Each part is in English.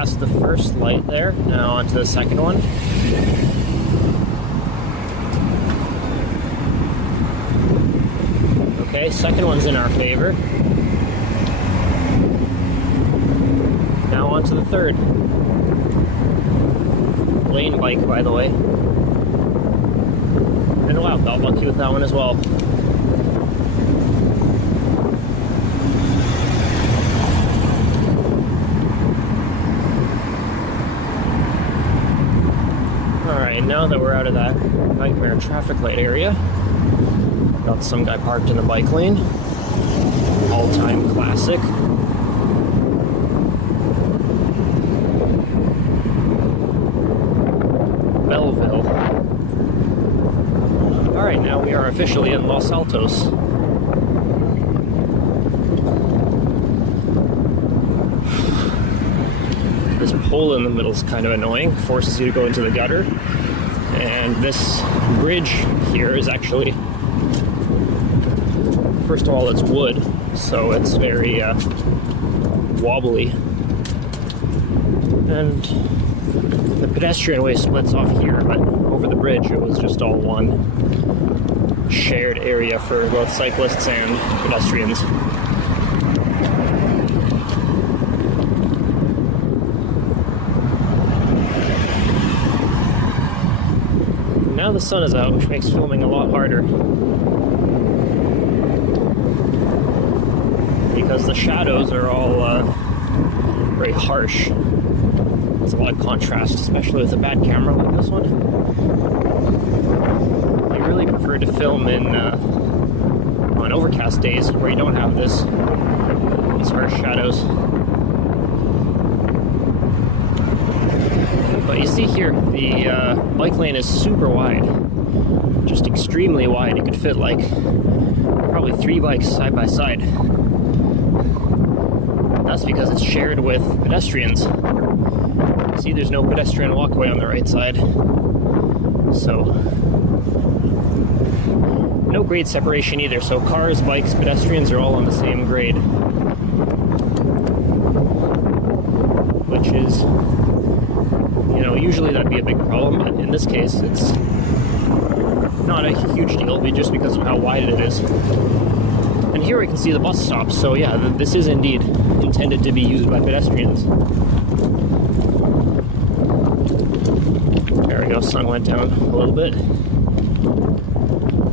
past the first light there. Now onto the second one. Okay, second one's in our favor. Now onto the third. Lane bike, by the way. And wow, got lucky with that one as well. Alright, now that we're out of that nightmare traffic light area, got some guy parked in the bike lane. All-time classic. Belleville. Alright, now we are officially in Los Altos. This pole in the middle is kind of annoying, forces you to go into the gutter. And this bridge here is actually, first of all, it's wood, so it's very wobbly. And the pedestrian way splits off here, but over the bridge it was just all one shared area for both cyclists and pedestrians. Now the sun is out, which makes filming a lot harder, because the shadows are all very harsh. It's a lot of contrast, especially with a bad camera like this one. I really prefer to film in on overcast days where you don't have these harsh shadows. But you see here, the bike lane is super wide, just extremely wide. You could fit like probably 3 bikes side by side. That's because it's shared with pedestrians. See, there's no pedestrian walkway on the right side, so no grade separation either. So cars, bikes, pedestrians are all on the same grade, which is, you know, usually that'd be a big problem, but in this case it's not a huge deal just because of how wide it is. And here we can see the bus stops, so yeah, this is indeed intended to be used by pedestrians. There we go, sun went down a little bit,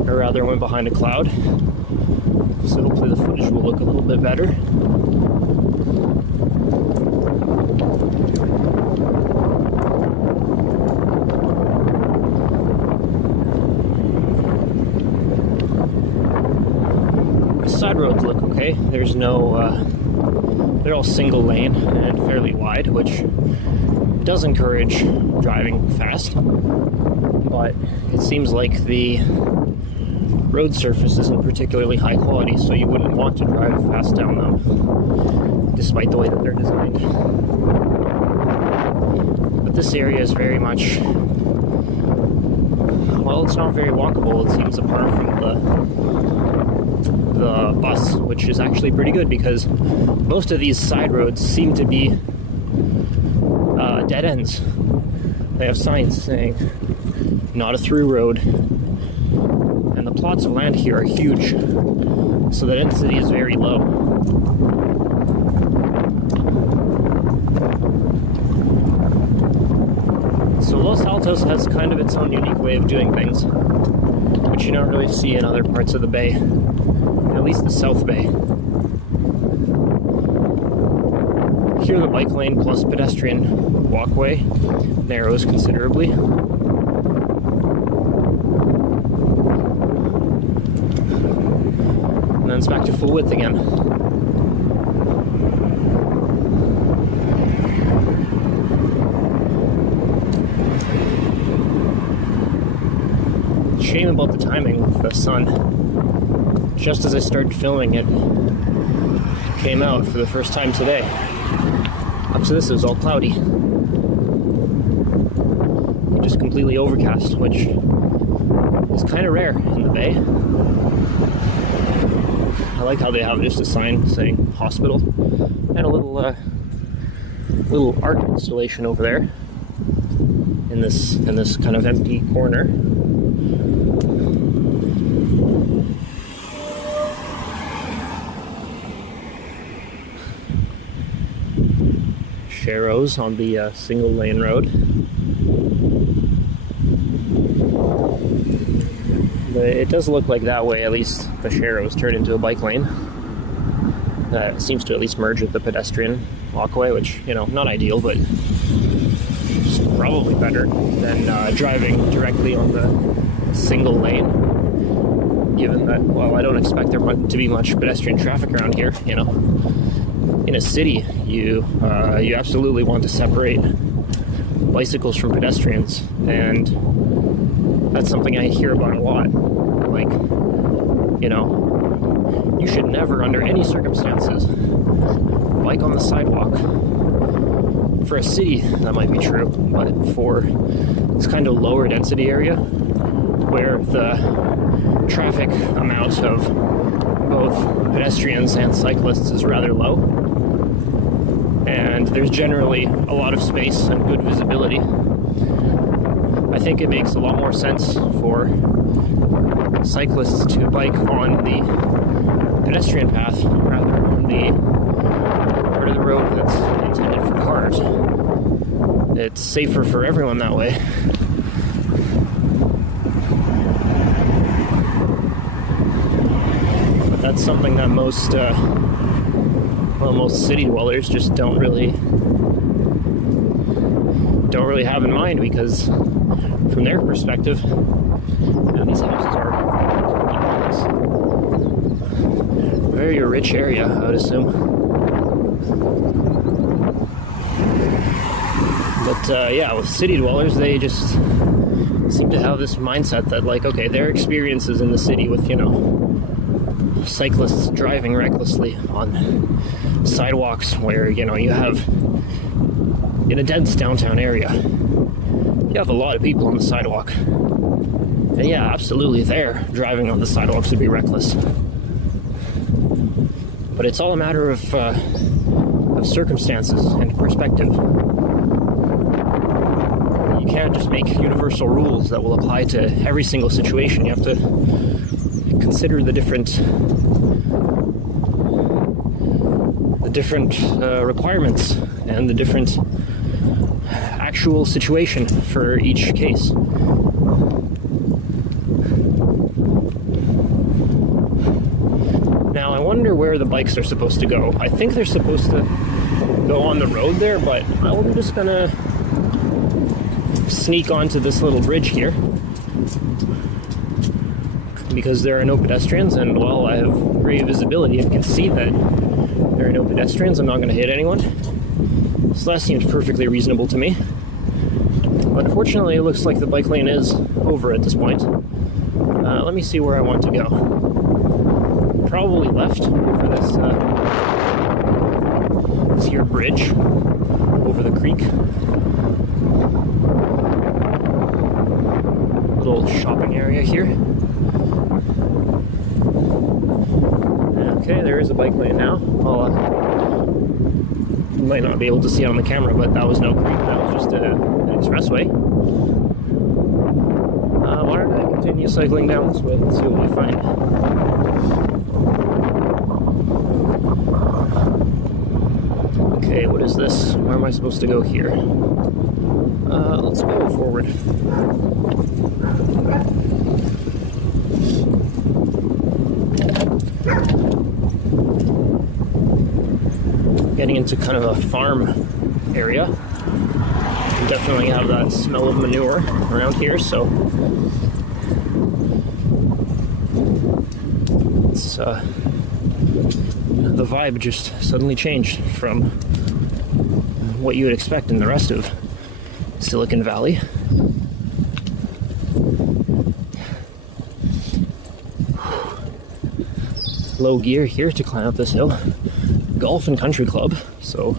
or rather went behind a cloud, so hopefully the footage will look a little bit better. Side roads look okay. There's no, they're all single lane and fairly wide, which does encourage driving fast, but it seems like the road surface isn't particularly high quality, so you wouldn't want to drive fast down them, despite the way that they're designed. But this area is very much, well, it's not very walkable, it seems, apart from the bus, which is actually pretty good because most of these side roads seem to be dead ends. They have signs saying not a through road, and the plots of land here are huge, so the density is very low. So Los Altos has kind of its own unique way of doing things, which you don't really see in other parts of the bay, at least the South Bay. Here the bike lane plus pedestrian walkway narrows considerably. And then it's back to full width again. Shame about the timing with the sun. Just as I started filming it, came out for the first time today. Up to this, it was all cloudy. Just completely overcast, which is kind of rare in the bay. I like how they have just a sign saying hospital and a little little art installation over there in this kind of empty corner. Sharrows on the single lane road. But it does look like that way, at least the Sharrows turn into a bike lane. That seems to at least merge with the pedestrian walkway, which, you know, not ideal, but it's probably better than driving directly on the single lane, given that, well, I don't expect there to be much pedestrian traffic around here, you know. In a city, you absolutely want to separate bicycles from pedestrians, and that's something I hear about a lot. Like, you know, you should never, under any circumstances, bike on the sidewalk. For a city, that might be true, but for this kind of lower density area, where the traffic amount of both pedestrians and cyclists is rather low, and there's generally a lot of space and good visibility, I think it makes a lot more sense for cyclists to bike on the pedestrian path rather than the part of the road that's intended for cars. It's safer for everyone that way. But that's something that most city dwellers just don't really have in mind, because from their perspective, these houses are a very rich area, I would assume. But yeah, with city dwellers, they just seem to have this mindset that, like, okay, their experiences in the city with, you know, cyclists driving recklessly on sidewalks where, you know, you have, in a dense downtown area, you have a lot of people on the sidewalk. And yeah, absolutely, there, driving on the sidewalks would be reckless. But it's all a matter of circumstances and perspective. You can't just make universal rules that will apply to every single situation. You have to consider the different requirements and the different actual situation for each case. Now, I wonder where the bikes are supposed to go. I think they're supposed to go on the road there, but I'm just gonna sneak onto this little bridge here, because there are no pedestrians, and while I have great visibility and can see that there are no pedestrians, I'm not going to hit anyone. So that seems perfectly reasonable to me. But unfortunately, it looks like the bike lane is over at this point. Let me see where I want to go. Probably left over this here bridge over the creek. Little shopping area here. Okay, there is a bike lane now. Well, you might not be able to see it on the camera, but that was no creek. That was just an expressway. Why don't I continue cycling down this way and see what we find? Okay, what is this? Where am I supposed to go here? Let's go forward. Getting into kind of a farm area. You definitely have that smell of manure around here, so it's the vibe just suddenly changed from what you would expect in the rest of Silicon Valley. Low gear here to climb up this hill. Golf and country club, so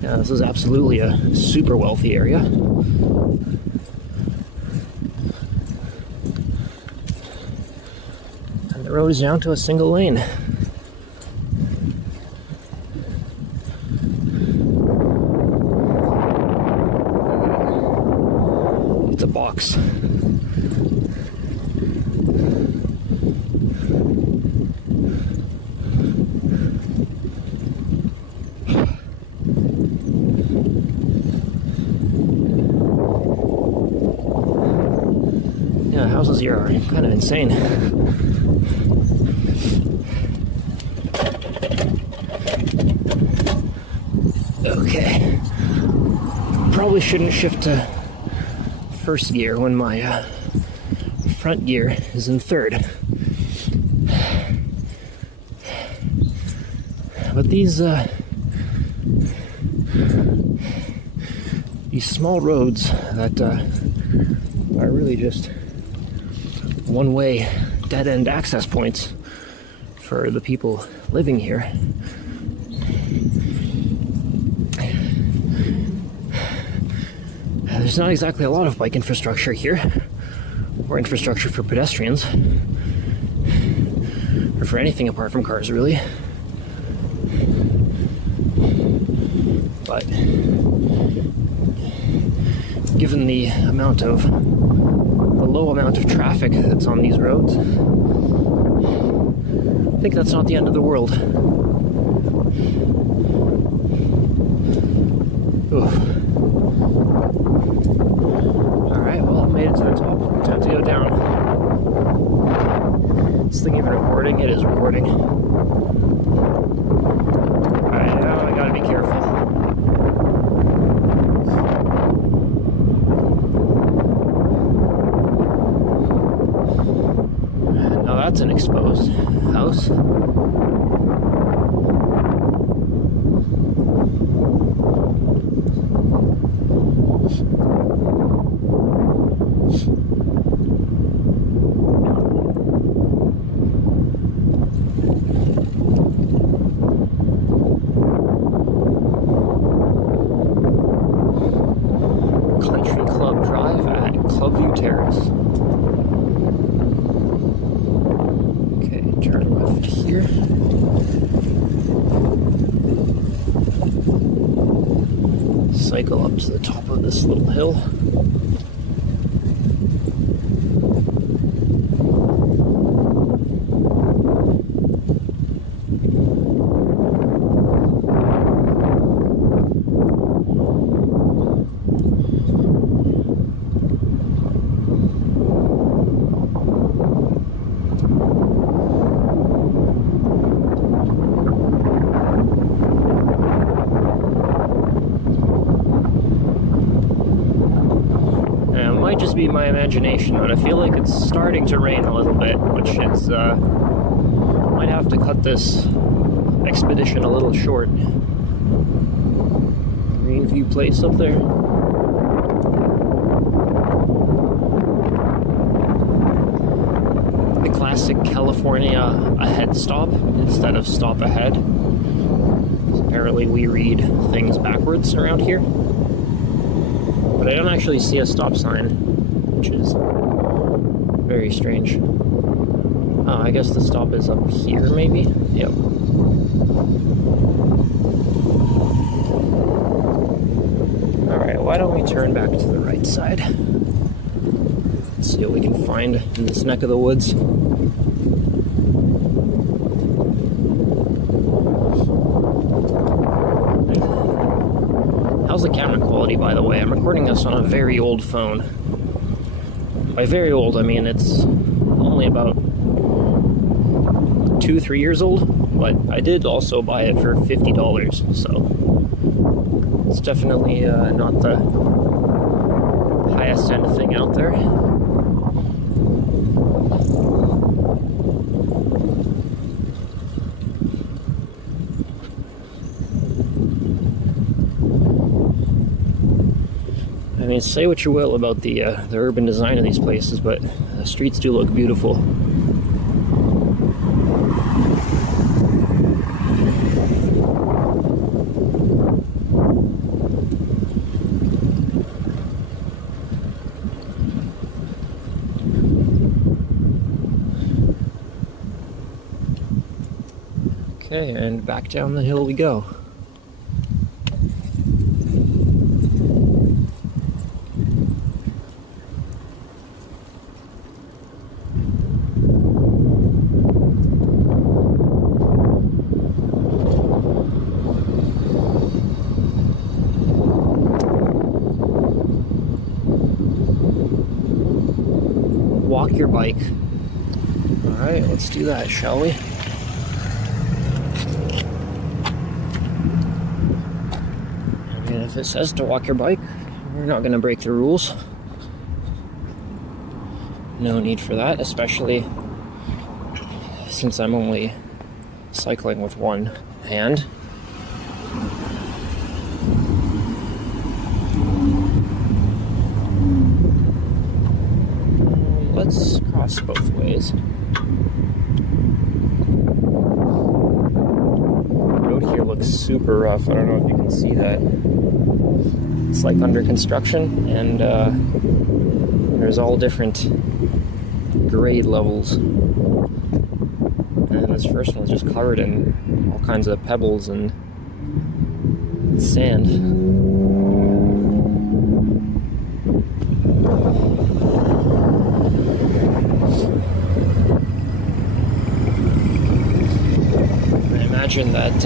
yeah, this is absolutely a super wealthy area. And the road is down to a single lane. It's a box. Yeah, houses here are kind of insane. Okay. Probably shouldn't shift to first gear when my front gear is in third. But these small roads that are really just one-way dead-end access points for the people living here. There's not exactly a lot of bike infrastructure here, or infrastructure for pedestrians, or for anything apart from cars, really. But given the low amount of traffic that's on these roads, I think that's not the end of the world. Oof. Alright, well, I made it to the top. Time to go down. This thing even recording? It is recording. Alright, now I gotta be careful. Now that's an exposed house. Terrace. Okay, turn left here. Cycle up to the top of this little hill. Just be my imagination, but I feel like it's starting to rain a little bit, which is might have to cut this expedition a little short. Greenview Place up there. The classic California ahead stop instead of stop ahead. Apparently we read things backwards around here. But I don't actually see a stop sign, which is very strange. Oh, I guess the stop is up here, maybe? Yep. Alright, why don't we turn back to the right side? Let's see what we can find in this neck of the woods. How's the camera quality, by the way? I'm recording this on a very old phone. By very old, I mean it's only about 2-3 years old, but I did also buy it for $50, so it's definitely not the highest end thing out there. I mean, say what you will about the urban design of these places, but the streets do look beautiful. Okay, and back down the hill we go. walk your bike. Alright, let's do that, shall we? I mean, if it says to walk your bike, we're not going to break the rules. No need for that, especially since I'm only cycling with one hand. Let's cross both ways. The road here looks super rough. I don't know if you can see that. It's like under construction, and there's all different grade levels. And this first one's just covered in all kinds of pebbles and sand. I imagine that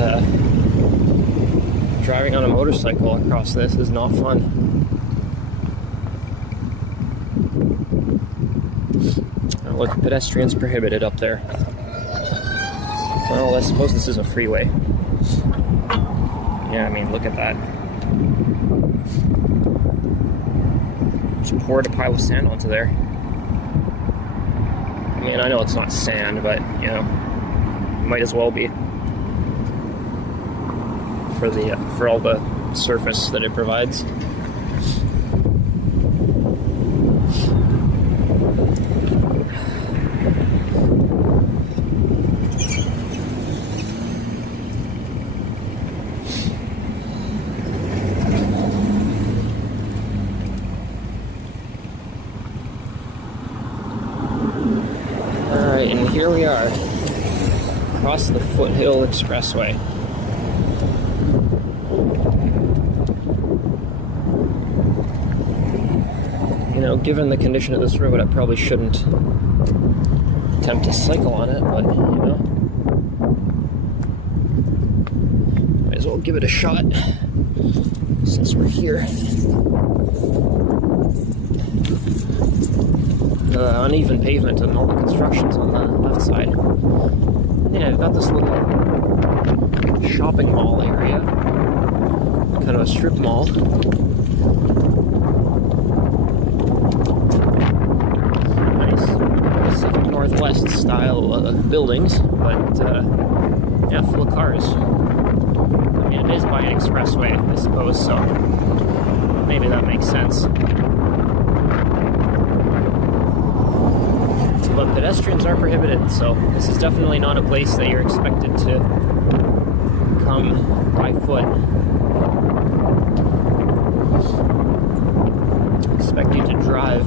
driving on a motorcycle across this is not fun. Oh, look, pedestrians prohibited up there. Well, I suppose this is a freeway. Yeah, I mean, look at that. Just poured a pile of sand onto there. I mean, I know it's not sand, but, you know, it might as well be for all the surface that it provides. Alright, and here we are, across the Foothill Expressway. You know, given the condition of this road, I probably shouldn't attempt to cycle on it, but, you know, might as well give it a shot since we're here. Uneven pavement and all the construction's on the left side. Yeah, I've got this little shopping mall area, kind of a strip mall. Nice Pacific Northwest style buildings, but yeah, full of cars. I mean, it is by an expressway, I suppose, so maybe that makes sense. But pedestrians are prohibited, so this is definitely not a place that you're expected to come by foot. Expect you to drive.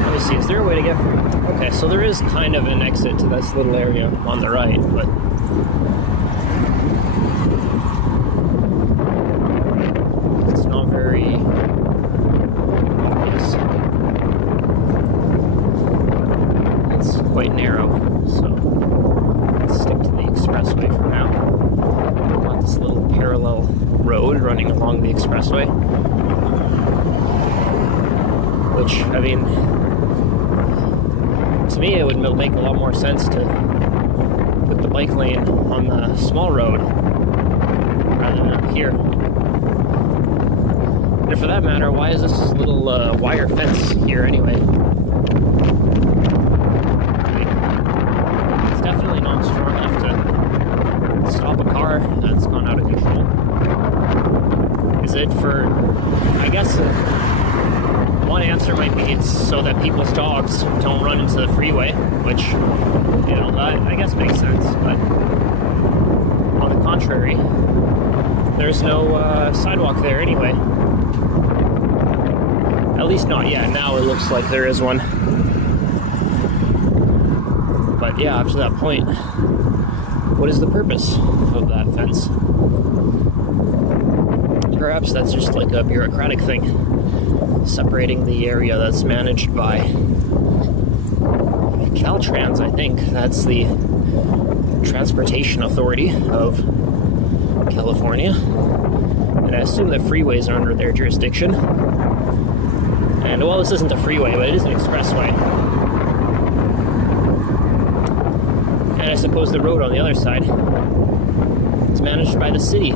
Let me see, is there a way to get from... Okay, so there is kind of an exit to this little area on the right, but... it's not very obvious. Quite narrow, so let's stick to the expressway for now. We've got this little parallel road running along the expressway, which, I mean, to me it would make a lot more sense to put the bike lane on the small road rather than up here. And for that matter, why is this little wire fence here anyway? Strong enough to stop a car that's gone out of control. Is it for, I guess, one answer might be it's so that people's dogs don't run into the freeway, which, you know, that I guess makes sense, but on the contrary, there's no sidewalk there anyway. At least not yet. Now it looks like there is one. But yeah, up to that point, what is the purpose of that fence? Perhaps that's just like a bureaucratic thing, separating the area that's managed by Caltrans, I think. That's the Transportation Authority of California. And I assume that freeways are under their jurisdiction. And well, this isn't a freeway, but it is an expressway. And I suppose the road on the other side is managed by the city.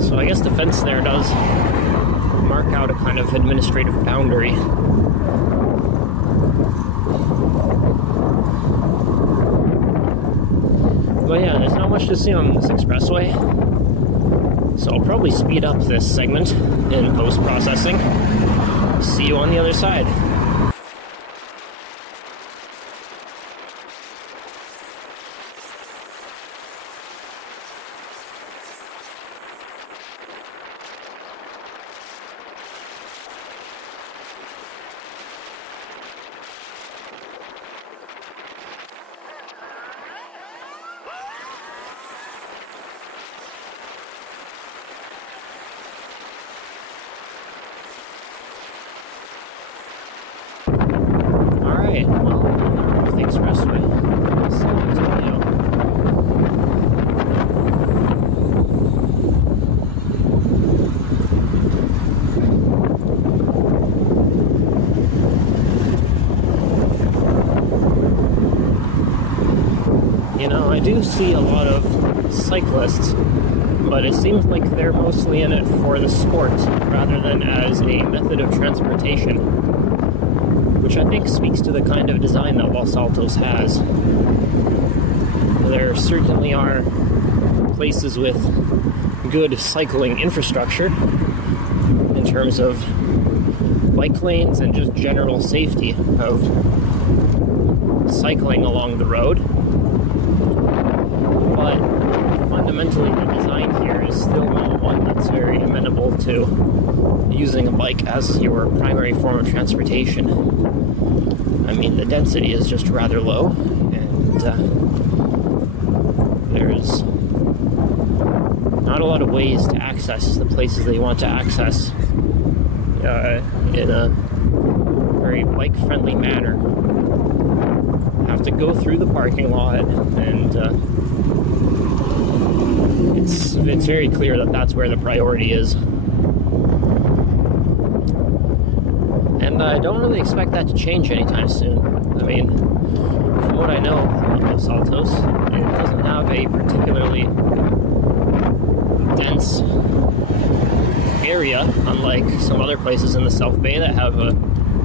So I guess the fence there does mark out a kind of administrative boundary. But yeah, there's not much to see on this expressway. So I'll probably speed up this segment in post-processing. See you on the other side. Alright, well, we're off the expressway. San Antonio. You know, I do see a lot of cyclists, but it seems like they're mostly in it for the sport rather than as a method of transportation, which I think speaks to the kind of design that Los Altos has. There certainly are places with good cycling infrastructure in terms of bike lanes and just general safety of cycling along the road. But fundamentally, the design here is still not one that's very amenable to using a bike as your primary form of transportation. I mean, the density is just rather low, and there's not a lot of ways to access the places that you want to access in a very bike-friendly manner. You have to go through the parking lot, and it's very clear that that's where the priority is. And I don't really expect that to change anytime soon. I mean, from what I know of Los Altos, it doesn't have a particularly dense area, unlike some other places in the South Bay that have a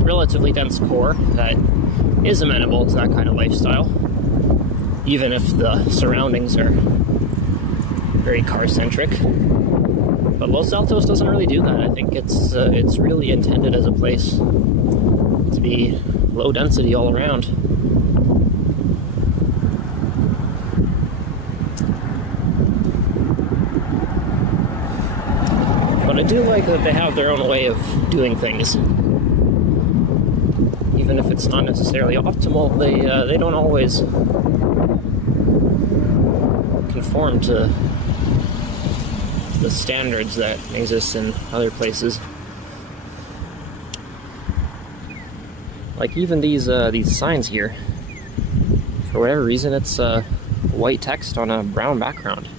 relatively dense core that is amenable to that kind of lifestyle, even if the surroundings are very car-centric. But Los Altos doesn't really do that. I think it's really intended as a place to be low density all around. But I do like that they have their own way of doing things. Even if it's not necessarily optimal, they don't always conform to the standards that exist in other places. Like even these signs here, for whatever reason, it's white text on a brown background.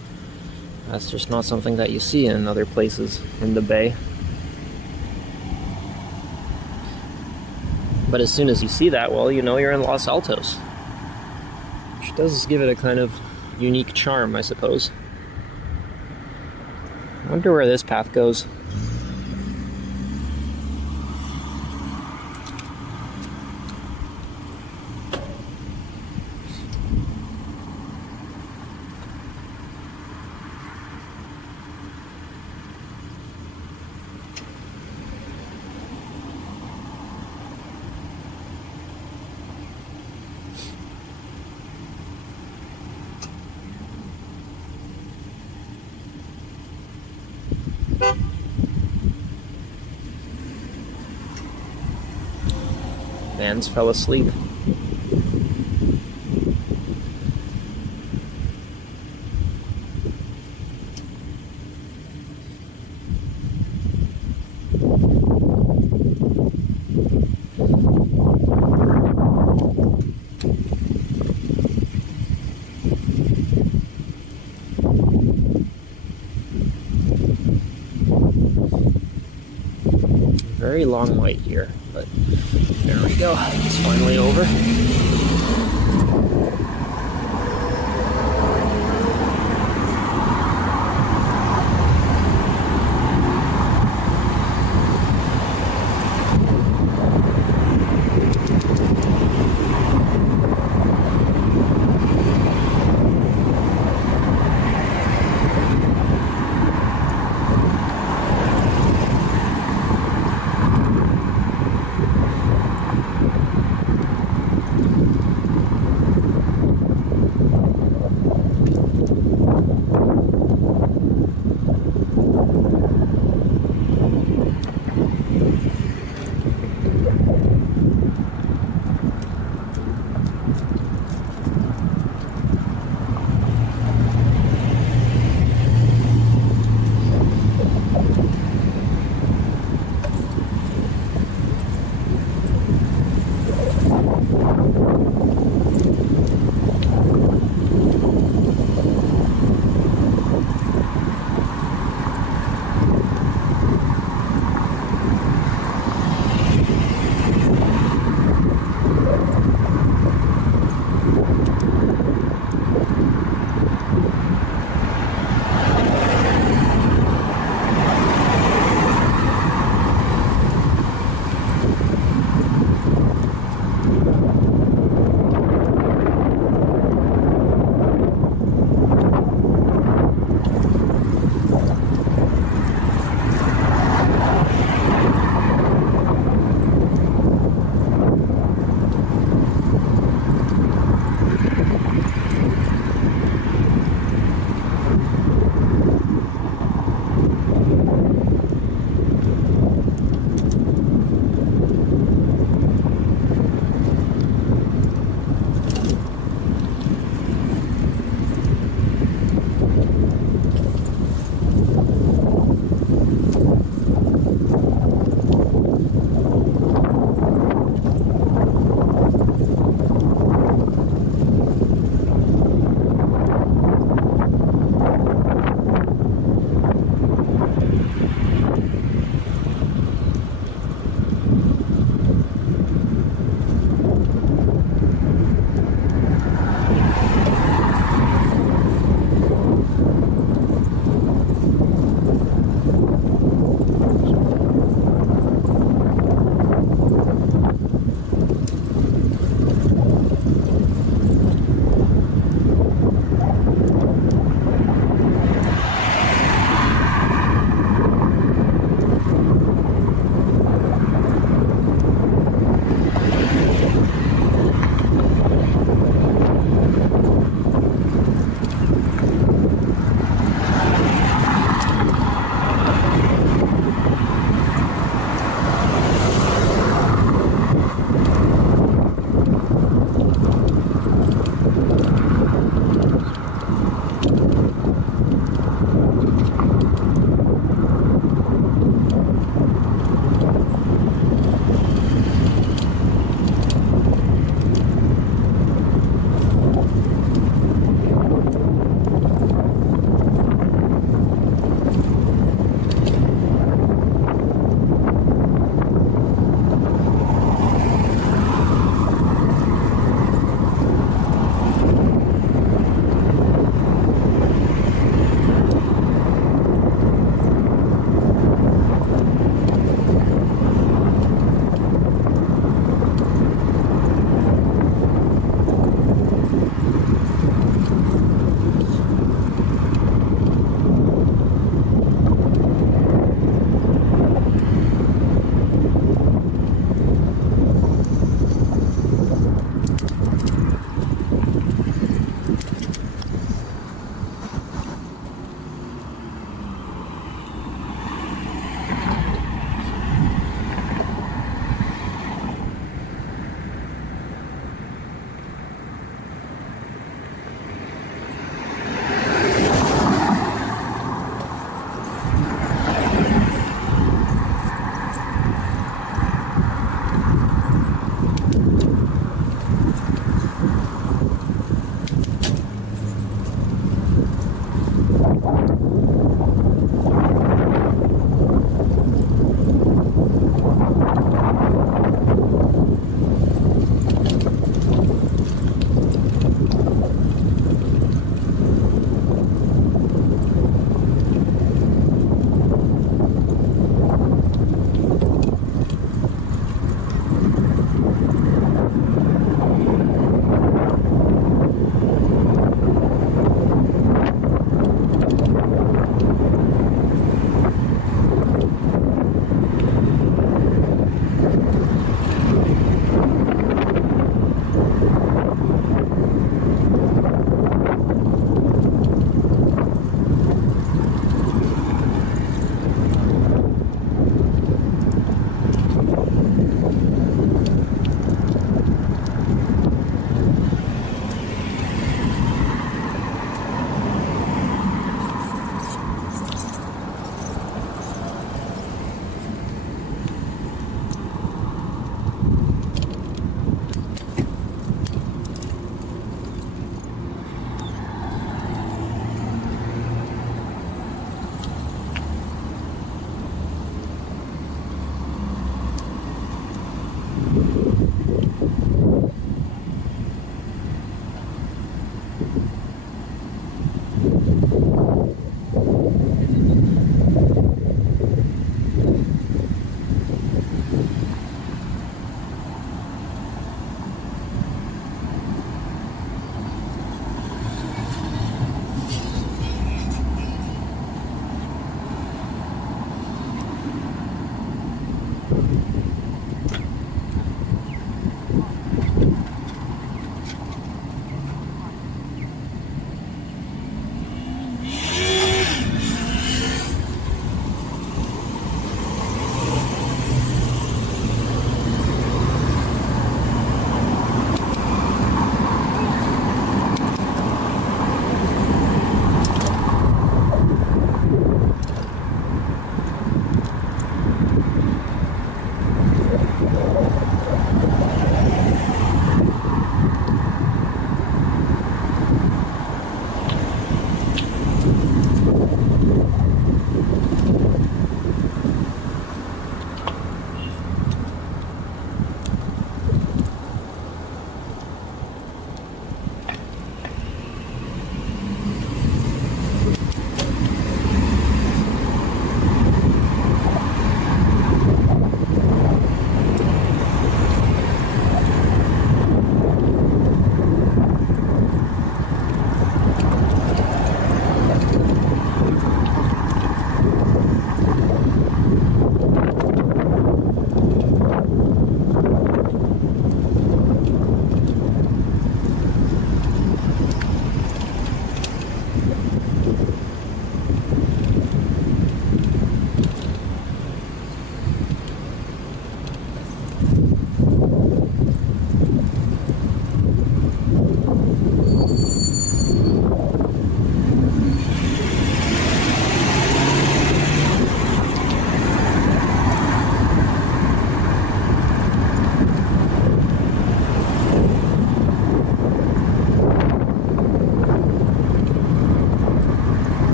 That's just not something that you see in other places in the Bay. But as soon as you see that, well, you know you're in Los Altos, which does give it a kind of unique charm, I suppose. I wonder where this path goes. Vans fell asleep. very long wait here, but there we go. It's finally over.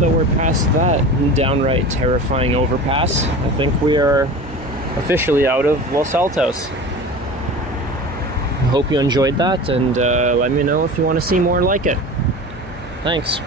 that we're past that downright terrifying overpass, I think we are officially out of Los Altos. I hope you enjoyed that, and let me know if you want to see more like it. Thanks.